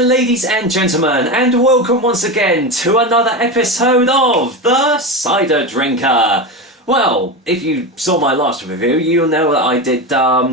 there, ladies and gentlemen, and welcome once again to another episode of The Cider Drinker. Well, if you saw my last review, you'll know that I did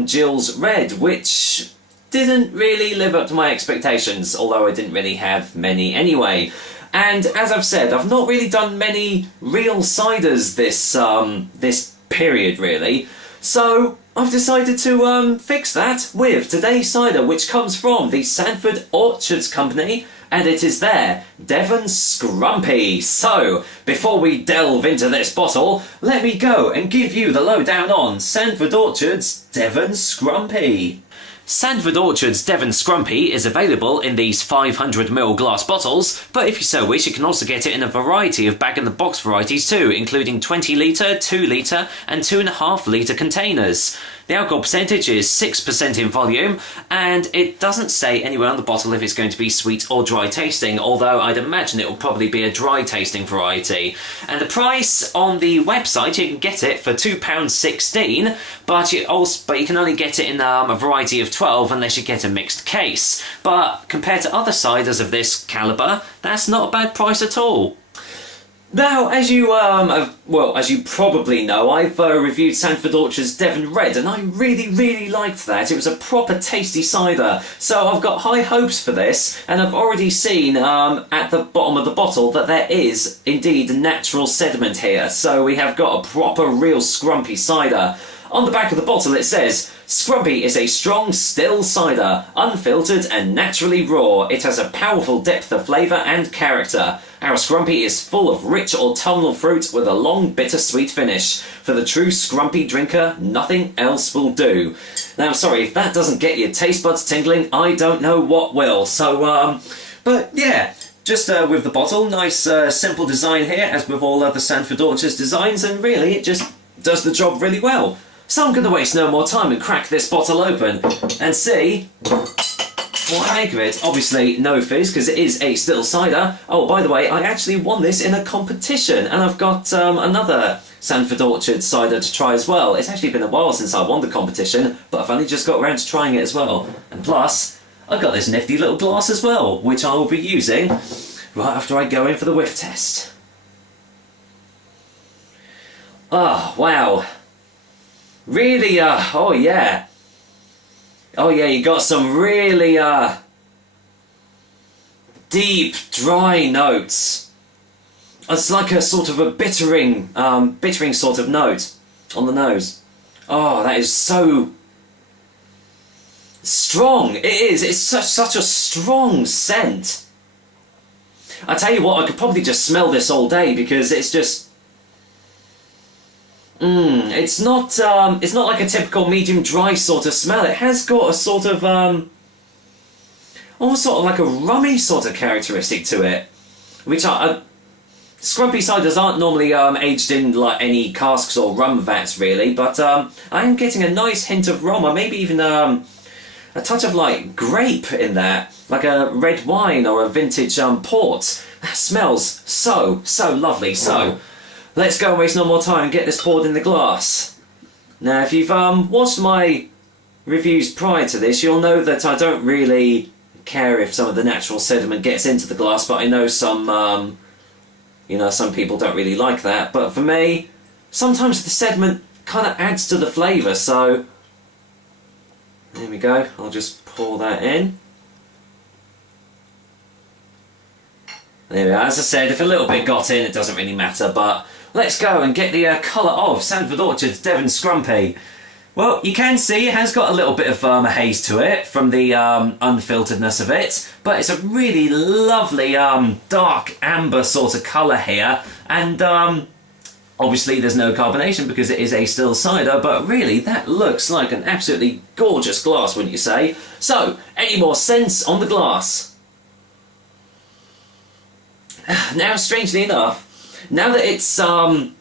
Jill's Red, which didn't really live up to my expectations, although I didn't really have many anyway. And as I've said, I've not really done many real ciders this period, really. So I've decided to fix that with today's cider, which comes from the Sandford Orchards company, and it is their Devon Scrumpy. So, before we delve into this bottle, let me go and give you the lowdown on Sandford Orchards Devon Scrumpy. Sandford Orchards Devon Scrumpy is available in these 500ml glass bottles, but if you so wish you can also get it in a variety of bag-in-the-box varieties too, including 20litre, 2litre and 2.5litre containers. The alcohol percentage is 6% in volume, and it doesn't say anywhere on the bottle if it's going to be sweet or dry tasting, although I'd imagine it will probably be a dry tasting variety. And the price on the website, you can get it for £2.16, but you can only get it in a variety of 12 unless you get a mixed case. But compared to other ciders of this calibre, that's not a bad price at all. Now, as you probably know, I've reviewed Sandford Orchards Devon Red, and I really liked that. It was a proper tasty cider, so I've got high hopes for this, and I've already seen at the bottom of the bottle that there is indeed natural sediment here, so we have got a proper real scrumpy cider. On the back of the bottle it says, "Scrumpy is a strong, still cider, unfiltered and naturally raw. It has a powerful depth of flavour and character. Our Scrumpy is full of rich autumnal fruit with a long, bittersweet finish. For the true Scrumpy drinker, nothing else will do." Now, I'm sorry, if that doesn't get your taste buds tingling, I don't know what will. So, but yeah, just with the bottle, nice simple design here, as with all other Sandford Orchards designs, and really it just does the job really well. So I'm going to waste no more time and crack this bottle open and see what I make of it. Obviously no fizz because it is a still cider. Oh, by the way, I actually won this in a competition, and I've got another Sandford Orchard cider to try as well. It's actually been a while since I won the competition, but I've only just got around to trying it as well. And plus, I've got this nifty little glass as well, which I will be using right after I go in for the whiff test. Oh, wow. Really, oh yeah. Oh yeah, you got some really, deep, dry notes. It's like a sort of a bittering sort of note on the nose. Oh, that is so strong. It is. It's such a strong scent. I tell you what, I could probably just smell this all day because it's just... it's not like a typical medium dry sort of smell. It has got a sort of almost sort of like a rummy sort of characteristic to it, which Scrumpy ciders aren't normally aged in like any casks or rum vats really, but I am getting a nice hint of rum, or maybe even a touch of like grape in that, like a red wine or a vintage port. That smells so lovely. So let's go and waste no more time and get this poured in the glass. Now, if you've watched my reviews prior to this, you'll know that I don't really care if some of the natural sediment gets into the glass, but I know some people don't really like that. But for me, sometimes the sediment kind of adds to the flavour, so there we go. I'll just pour that in. There we are. As I said, if a little bit got in, it doesn't really matter, but let's go and get the colour of Sandford Orchards Devon Scrumpy. Well, you can see it has got a little bit of haze to it from the unfilteredness of it, but it's a really lovely dark amber sort of colour here, and obviously there's no carbonation because it is a still cider, but really that looks like an absolutely gorgeous glass, wouldn't you say? So, any more scents on the glass? Now, strangely enough, now that it's gone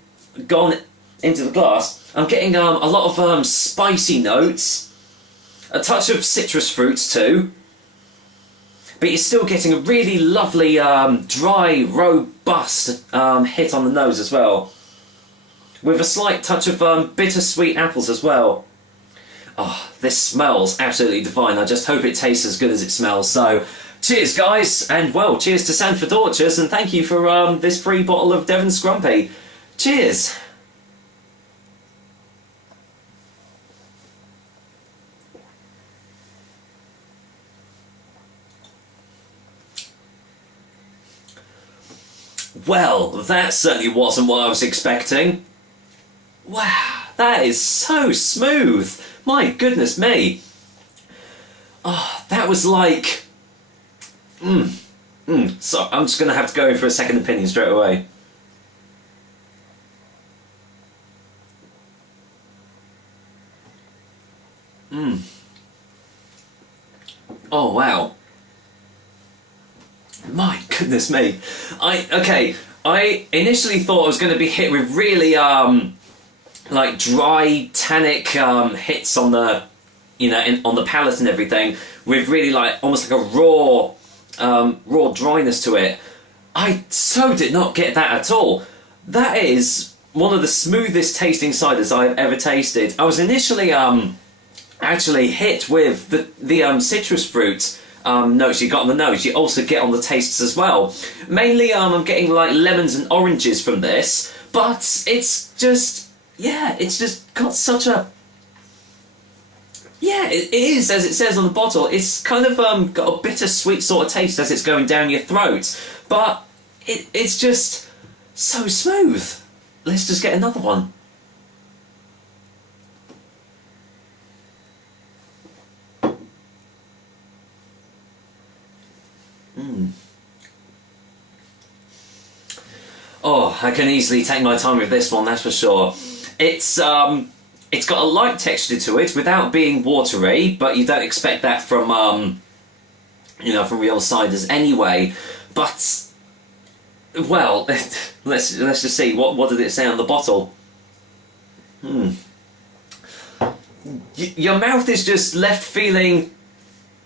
into the glass, I'm getting a lot of spicy notes, a touch of citrus fruits too, but you're still getting a really lovely dry, robust hit on the nose as well, with a slight touch of bittersweet apples as well. Oh, this smells absolutely divine. I just hope it tastes as good as it smells. So, Cheers, guys, and well, cheers to Sandford Orchards, and thank you for this free bottle of Devon Scrumpy. Cheers. Well, that certainly wasn't what I was expecting. Wow, that is so smooth. My goodness me. Oh, that was like... So I'm just going to have to go in for a second opinion straight away. Oh, wow. My goodness me. I initially thought I was going to be hit with really, like dry, tannic hits on the, on the palate and everything, with really like, almost like a raw dryness to it. I so did not get that at all. That is one of the smoothest tasting ciders I've ever tasted. I was initially, actually hit with the citrus fruit notes you got on the nose. You also get on the tastes as well. Mainly I'm getting like lemons and oranges from this, but it's just, yeah, it's just got such a, yeah, it is, as it says on the bottle, it's kind of got a bittersweet sort of taste as it's going down your throat, but it's just so smooth. Let's just get another one. Oh, I can easily take my time with this one, that's for sure. It's got a light texture to it without being watery, but you don't expect that from from real ciders anyway. But well, let's just see what did it say on the bottle. Your mouth is just left feeling.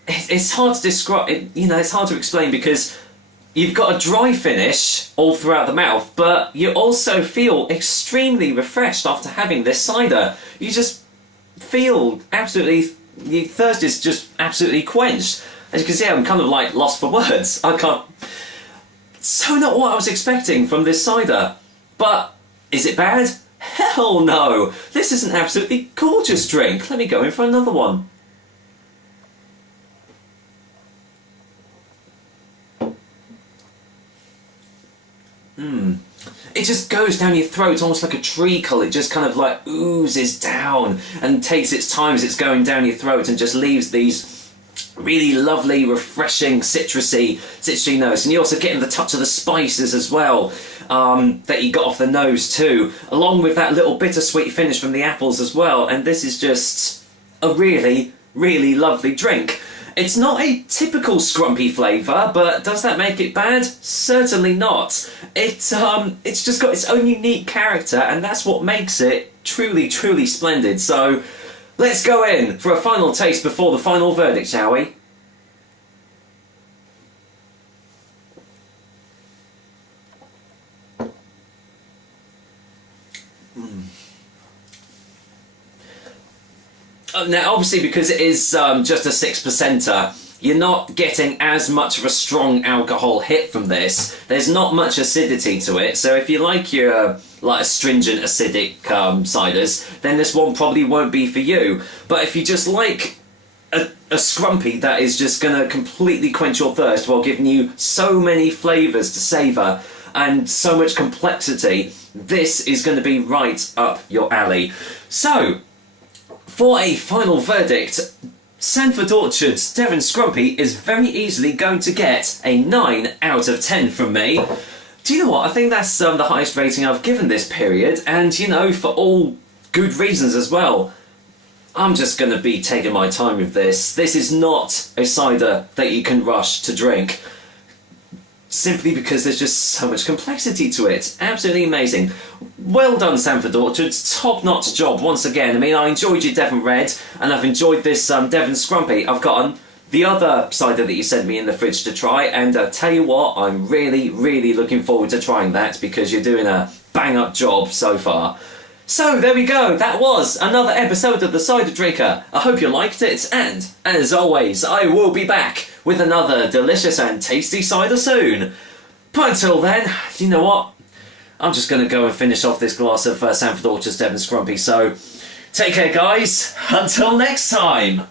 It's hard to describe. It's hard to explain because you've got a dry finish all throughout the mouth, but you also feel extremely refreshed after having this cider. You just feel absolutely, your thirst is just absolutely quenched. As you can see, I'm kind of like lost for words. I can't... So not what I was expecting from this cider. But is it bad? Hell no! This is an absolutely gorgeous drink. Let me go in for another one. It just goes down your throat almost like a treacle. It just kind of like oozes down and takes its time as it's going down your throat and just leaves these really lovely, refreshing, citrusy notes. And you're also getting the touch of the spices as well that you got off the nose too, along with that little bittersweet finish from the apples as well. And this is just a really, really lovely drink. It's not a typical Scrumpy flavour, but does that make it bad? Certainly not. It's just got its own unique character, and that's what makes it truly, truly splendid. So let's go in for a final taste before the final verdict, shall we? Now, obviously, because it is just a 6%er, you're not getting as much of a strong alcohol hit from this. There's not much acidity to it, so if you like your astringent, acidic ciders, then this one probably won't be for you. But if you just like a Scrumpy that is just going to completely quench your thirst while giving you so many flavours to savour and so much complexity, this is going to be right up your alley. So, for a final verdict, Sandford Orchards Devon Scrumpy is very easily going to get a 9 out of 10 from me. Do you know what? I think that's the highest rating I've given this period, and for all good reasons as well. I'm just going to be taking my time with this. This is not a cider that you can rush to drink, simply because there's just so much complexity to it. Absolutely amazing. Well done, Sandford Orchards. Top-notch job once again. I mean, I enjoyed your Devon Red, and I've enjoyed this Devon Scrumpy. I've gotten the other cider that you sent me in the fridge to try, and tell you what, I'm really, really looking forward to trying that because you're doing a bang-up job so far. So there we go, that was another episode of The Cider Drinker. I hope you liked it, and as always, I will be back with another delicious and tasty cider soon. But until then, you know what? I'm just going to go and finish off this glass of Sandford Orchards Devon Scrumpy, so take care guys, until next time!